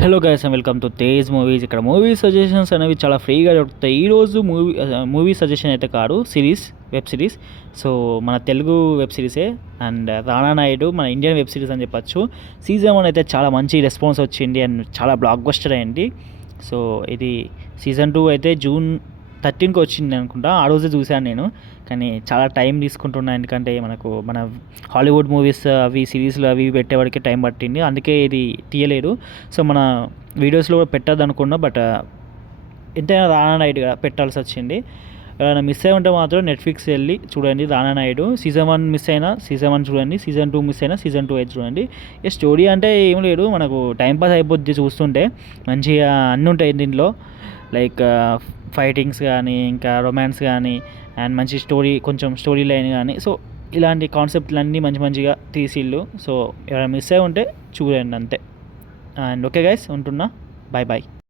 Hello guys and welcome to Tej movies. ఇక్కడ movie suggestions అనేవి చాలా ఫ్రీగా దొరుకుతాయి. ఈరోజు మూవీ సజెషన్ అయితే కాదు, వెబ్ సిరీస్. సో మన తెలుగు వెబ్ సిరీసే అండ్ రానా నాయుడు మన ఇండియన్ వెబ్ సిరీస్ అని చెప్పచ్చు. సీజన్ 1 అయితే చాలా మంచి రెస్పాన్స్ వచ్చింది అండ్ చాలా బ్లాక్ బస్టర్ అయింది. సో ఇది సీజన్ 2 అయితే జూన్ 13కి వచ్చింది అనుకుంటా. ఆ రోజే చూశాను నేను, కానీ చాలా టైం తీసుకుంటున్నా, ఎందుకంటే మన హాలీవుడ్ మూవీస్ అవి సిరీస్లు అవి పెట్టేవాడికి టైం పట్టింది, అందుకే ఇది తీయలేదు. సో మన వీడియోస్లో కూడా పెట్టద్దు అనుకున్నా, బట్ ఎంతైనా రానా నాయుడుగా పెట్టాల్సి వచ్చింది. ఎవరైనా మిస్ అయి ఉంటే మాత్రం నెట్ఫ్లిక్స్ వెళ్ళి చూడండి. రానా నాయుడు సీజన్ 1 మిస్ అయినా సీజన్ 1 చూడండి, సీజన్ 2 మిస్ అయినా సీజన్ 2 అయితే చూడండి. ఈ స్టోరీ అంటే ఏం లేదు, మనకు టైంపాస్ అయిపోద్ది చూస్తుంటే. మంచిగా అన్నీ ఉంటాయి దీంట్లో, లైక్ ఫైటింగ్స్ కానీ, ఇంకా రొమాన్స్ కానీ, అండ్ మంచి స్టోరీ, కొంచెం స్టోరీ లైన్ కానీ. సో ఇలాంటి కాన్సెప్ట్లు అన్నీ మంచి మంచిగా తీసిళ్ళు. సో ఎవరైనా మిస్ అయి ఉంటే చూడండి అంతే. అండ్ ఓకే గైస్, ఉంటున్నా. Bye bye.